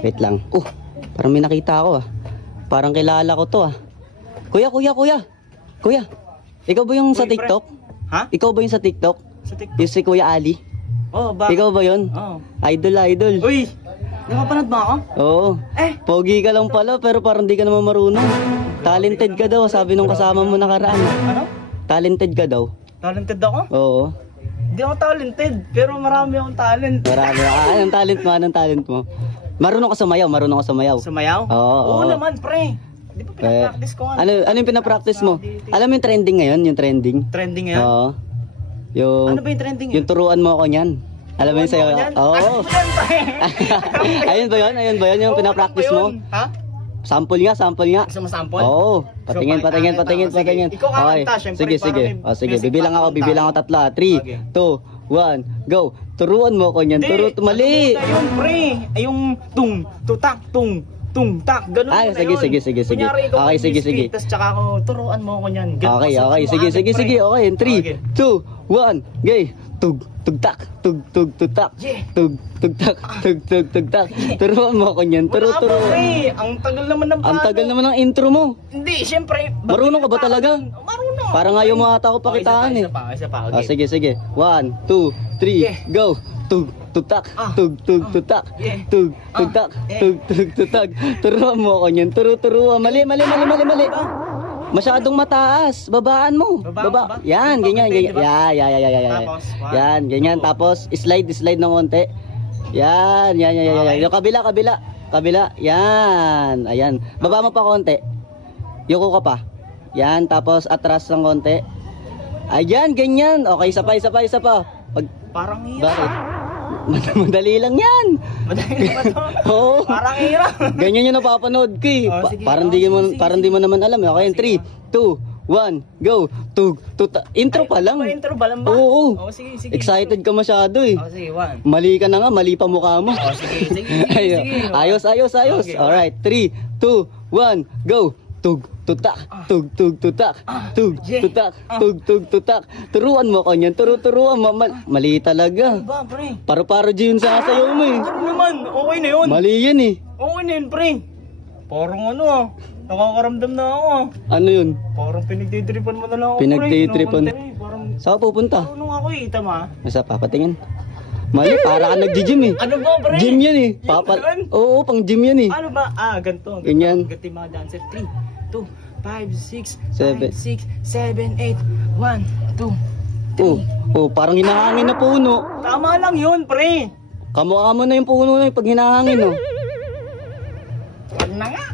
Wait lang. Parang may nakita ako ah. Parang kilala ko to ah. Kuya. Kuya. Ikaw ba yung sa Uy, pre. TikTok? Ha? Ikaw ba yung sa TikTok? Sa TikTok? Yung si Kuya Ali? Oh, bakit? Ikaw ba yun? Oo. Idol. Uy! Nakapanood ba ako? Oo. Pogi ka lang pala pero parang di ka naman marunong. Talented ka daw, sabi nung kasama mo nakaraan. Ano? Talented ka daw. Talented ako? Oo. Hindi ako talented, pero marami akong talent. Marami. Anong talent mo? Marunong ka sumayaw. Sumayaw? Oo. Oo naman, pre. Di ba pinapractice ko nga? Ano yung pinapractice mo? Alam mo yung trending ngayon? Yung trending? Trending ngayon? Oo. Yung, Ano ba yung trending yung turuan mo ako niyan. Alam mo yun sa'yo? Oo. Ayun ba yun? Yung pinapractice mo? Ha? Sample nga. Gusto mo sample? Oo. Patingin. Sige. Ikaw kakanta, syempre, Sige. para may Sige, music bibilang ako tatlo. 3, Okay. 2, 1, go. Turuan mo ako niyan. Mali. Ano muna yun, pre? Ay, yung tung, tutak, tung, tak. Ganun Ay, muna yun. sige. Kunyari, ikaw Okay, sige. mag-biscuit, tas tsaka ako, turuan mo ako niyan. Ganun Okay. pa sa Sige. agad, pre. Okay, in 3, Okay. 2, 1, gay. Tugtak. Tugtak. Yeah. Tugtak. Turuan mo ako niyan. Wala pa, Turo. pre. Ang tagal naman ng Ang tagal naman ng intro mo. Hindi, syempre. Marunong ka ba talaga? Marunong. Parang ayaw mo ata ako pakitaan eh. Isa pa. Okay. Sige. 1, 2, 3, Yeah. go. Tugtak. Tugtak. Yeah. Tugtak. Turuan mo ako niyan. Turuan. Mali. Masyadong mataas. Babaan mo. Baba? Yan, ganyan. Diba? Yeah. Tapos, Yan, ganyan. Tapos, slide ng konti. Yan. Okay. Yung kabila. Yan. Ayan. Baba mo pa konti. Yuko ka pa. Yan. Tapos, atras ng konti. Ayan, ganyan. Okay, isa pa. Parang hirap. Bakit? Madali lang yan. Madali ba to? Oo. Parang hirap. Ganyan yung napapanood ko eh. Sige. Parang di mo naman alam. Okay, 3, 2, 1, go. Intro pa lang. Intro ba lang ba? Oo. Sige. Excited ka masyado eh. Sige, 1. Mali ka na nga, mali pa mukha mo. Sige. Ayos. Okay. Alright, 3, 2, 1, go. Tutak. Turuan mo ko niyan. Turuan mo. Mali talaga. Ba, pre? Paro-paro yun sa sayaw mo eh. Ano naman? Okay na yun. Mali yan eh. Okay na yun, pre. Parang nakakaramdam na ako. Ano yun? Parang pinagtitripan mo na lang ako, Pinagtitripan? pre. Parang Saan ka pupunta? marunong ako eh, tama? Masa papatingin? Mali, para ka nag-gym eh. Ano ba, pre? Gym yan eh. Yun? Oo, pang gym yan eh. Ano ba? Ganito. Ganyan. Ganito yung mga dancer. 3, 2, 5, 6, Seven. 7, 8, 1, 2. Parang hinahangin na puno. Tama lang yun, pre. Kamukha mo na yung puno na yung pag hinahangin oh. Wag na nga.